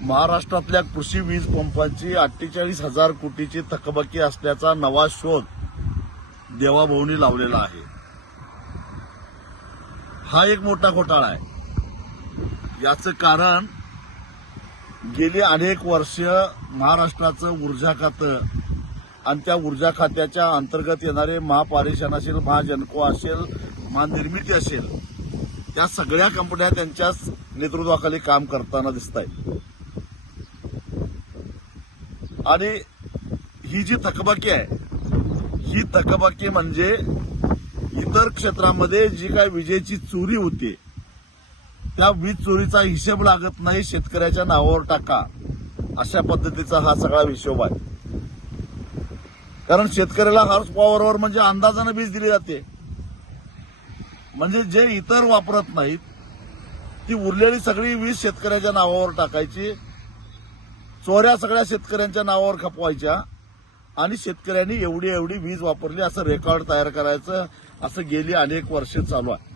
महाराष्ट्रातल्या कृषी वीज पंपांची 48,000 कोटीची थकबाकी असल्याचा नवा शोध देवाभाऊंनी लावलेला आहे. हा एक मोठा घोटाळा आहे. याचं कारण गेली अनेक वर्ष महाराष्ट्राचं ऊर्जा खातं आणि त्या ऊर्जा खात्याच्या अंतर्गत येणारे महापारेषण असेल, महाजनको असेल, महानिर्मिती असेल, त्या सगळ्या कंपन्या त्यांच्याच नेतृत्वाखाली काम करताना दिसत आहेत. आणि ही जी थकबाकी आहे, ही थकबाकी म्हणजे इतर क्षेत्रामध्ये जी काय विजेची चोरी होते त्या वीज चोरीचा हिशेब लागत नाही, शेतकऱ्याच्या नावावर टाका, अशा पद्धतीचा हा सगळा हिशोब आहे. कारण शेतकऱ्याला हॉर्स पॉवरवर म्हणजे अंदाजानं वीज दिली जाते. म्हणजे जे इतर वापरत नाहीत ती उरलेली सगळी वीज शेतकऱ्याच्या नावावर टाकायची, चोऱ्या सगळ्या शेतकऱ्यांच्या नावावर खपवायच्या आणि शेतकऱ्यांनी एवढी एवढी वीज वापरली असं रेकॉर्ड तयार करायचं, असं गेली अनेक वर्ष चालू आहे.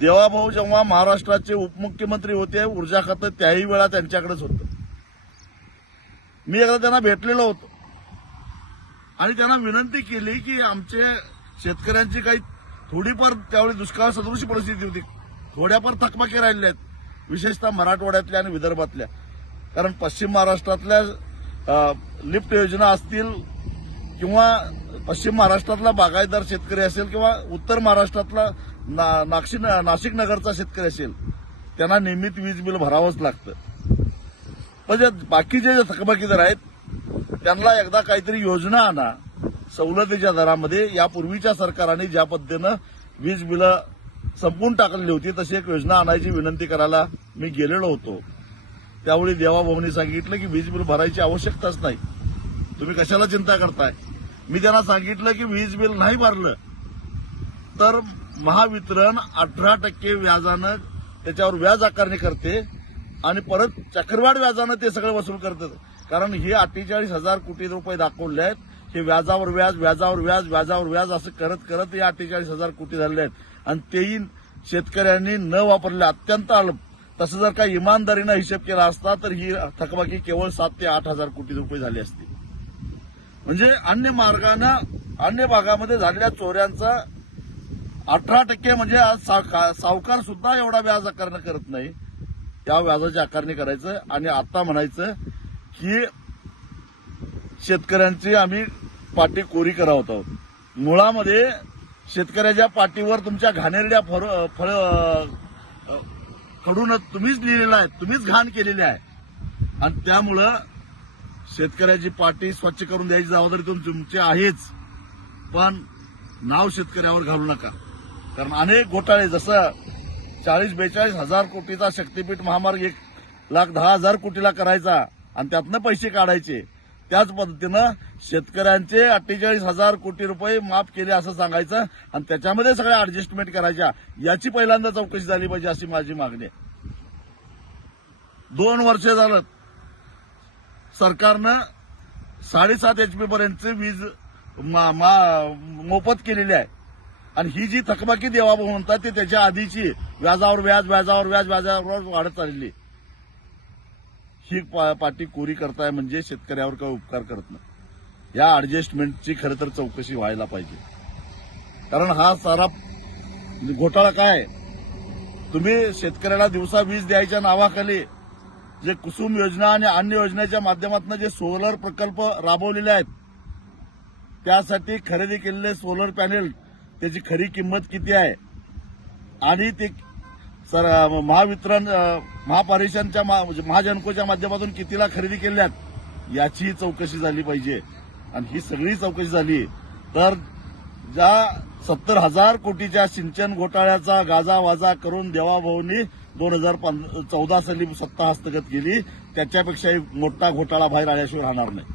देवाभाऊ जेव्हा महाराष्ट्राचे उपमुख्यमंत्री होते, ऊर्जा खातं त्याही वेळा त्यांच्याकडेच होतं. मी एकदा त्यांना भेटलेलो होतो आणि त्यांना विनंती केली की आमचे शेतकऱ्यांची काही थोडीफार त्यावेळी दुष्काळ सदृश परिस्थिती होती, थोड्याफार थकबाकी राहिल्या आहेत, विशेषतः मराठवाड्यातल्या आणि विदर्भातल्या. कारण पश्चिम महाराष्ट्रातल्या लिफ्ट योजना असतील किंवा पश्चिम महाराष्ट्रातला बागायतदार शेतकरी असेल किंवा उत्तर महाराष्ट्रातला नाशिक नगरचा शेतकरी असेल, त्यांना नियमित वीज बिल भरावंच लागतं. पण बाकीचे जे थकबाकीदार आहेत त्यांना एकदा काहीतरी योजना आणा सवलतीच्या दरामध्ये. यापूर्वीच्या सरकारने ज्या पद्धतीनं वीज बिलं संपून टाकलेली होती तशी एक योजना आणायची विनंती करायला मी गेलेलो होतो. त्यावेळी देवाभाऊंनी सांगितलं की वीज बिल भरायची आवश्यकताच नाही, तुम्ही कशाला चिंता करताय. मी त्यांना सांगितलं की वीज बिल नाही भरलं तर महावितरण 18% व्याजानं त्याच्यावर व्याज आकारणी करते आणि परत चक्रवाढ व्याजानं ते सगळं वसूल करतात. कारण हे 48,000 कोटी रुपये दाखवले आहेत, हे व्याजावर व्याज, व्याजावर व्याज, व्याजावर व्याज असं करत करत हे 48,000 कोटी झाले आहेत. आणि तेही शेतकऱ्यांनी न वापरले, अत्यंत अल्प. तसं जर का इमानदारीनं हिशेब केला असता तर ही थकबाकी केवळ 7,000 ते 8,000 कोटी रुपये झाली असती. म्हणजे अन्य भागामध्ये झालेल्या चोऱ्यांचा 18% म्हणजे आज सावकार सुद्धा एवढा व्याज आकारणी करत नाही, त्या व्याजाची आकारणी करायचं आणि आता म्हणायचं की शेतकऱ्यांची आम्ही पाटी कोरी करावत आहोत. मुळामध्ये शेतकऱ्याच्या पाठीवर तुमच्या घाणेरड्या कडून तुम्हीच लिहिलेलं आहे, तुम्हीच घाण केलेली आहे. आणि त्यामुळं शेतकऱ्याची पाटी स्वच्छ करून द्यायची जबाबदारी तुमची आहेच, पण नाव शेतकऱ्यावर घालू नका. कारण अनेक घोटाळे, जसं 40-42 हजार कोटीचा शक्तीपीठ महामार्ग 1,10,000 कोटीला करायचा आणि त्यातनं पैसे काढायचे, त्याच पद्धतीनं शेतकऱ्यांचे 48,000 कोटी रुपये माफ केले असं सांगायचं आणि त्याच्यामध्ये सगळ्या ऍडजस्टमेंट करायच्या. याची पहिल्यांदा चौकशी झाली पाहिजे अशी माझी मागणी आहे. 2 वर्ष झालं सरकारनं 7.5 HP पर्यंतची वीज मोफत केलेली आहे आणि ही जी थकबाकी देवाभाऊ म्हणतात ते त्याच्या आधीची व्याजावर व्याज, व्याजावर व्याज, व्याजावर वाढत चाललेली. ही पाटी कोरी करताय म्हणजे शेतकऱ्यावर काही उपकार करत नाही. या ऍडजस्टमेंटची खरं तर चौकशी व्हायला पाहिजे. कारण हा सारा घोटाळा काय, तुम्ही शेतकऱ्याला दिवसा वीज द्यायच्या नावाखाली जे कुसुम योजना आणि अन्य योजनेच्या माध्यमातून जे सोलर प्रकल्प राबवलेले आहेत, त्यासाठी खरेदी केलेले सोलर पॅनेल त्याची खरी किंमत किती आहे आणि ते महावितरण महापारेषणच्या महाजनकोच्या माध्यमातून कितीला खरेदी केल्यात याची चौकशी झाली पाहिजे. आणि ही सगळी चौकशी झाली तर ज्या 70,000 कोटीच्या सिंचन घोटाळ्याचा गाजावाजा करून देवाभाऊंनी 2014 साली सत्ता हस्तगत केली, त्याच्यापेक्षाही मोठा घोटाळा बाहेर आल्याशिवाय राहणार नाही.